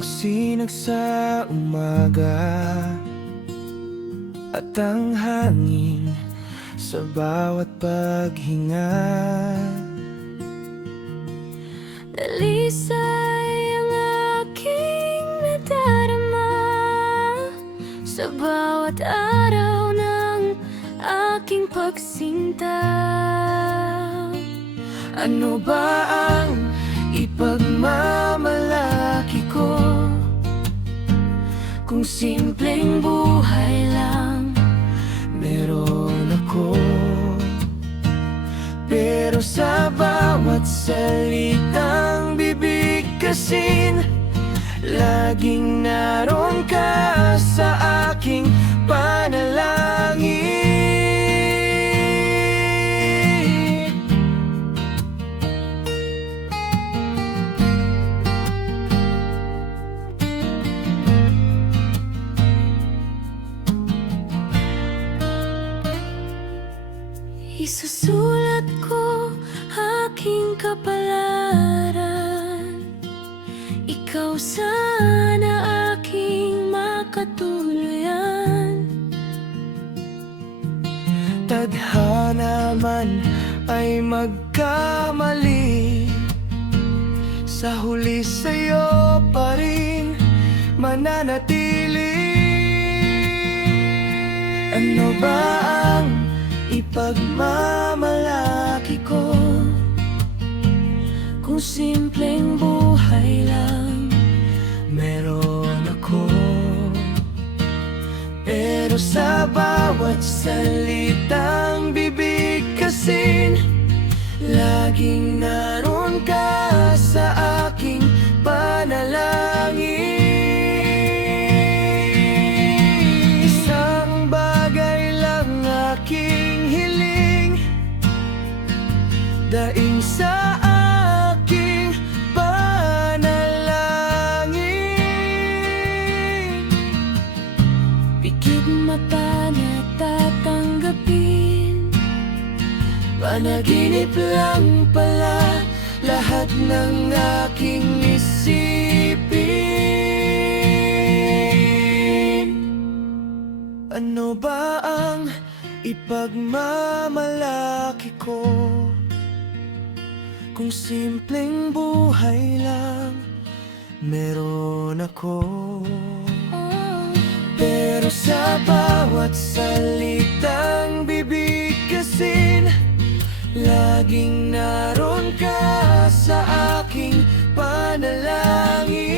ang sinag sa umaga at ang hangin sa bawat paghinga. Dalisay ang aking nadarama sa bawat araw ng aking pagsinta. Ano ba ang ipagmamalaki ko kung simpleng buhay lang meron ako? Pero sa bawat salitang bibig kasin, laging naroon ka sa aking panalangin. Isusulat ko aking kapalaran, ikaw sana aking makatuluyan. Tadhana man ay magkamali, sa huli sa'yo pa rin mananatili. Ano ba ang ipagmamalaki ko kung simpleng buhay lang meron ako? Pero sa bawat salitang bibig kasin, laging naroon ka sa aking panalangin. Isang bagay lang aking hiling, daing sa aking panalangin. Pikit mata na tatanggapin, panaginip lang pala lahat ng aking isipin. Ano ba ang ipagmamalaki ko kung simpleng buhay lang meron ako? Pero sa bawat salitang bibig kasin, laging naroon ka sa aking panalangin.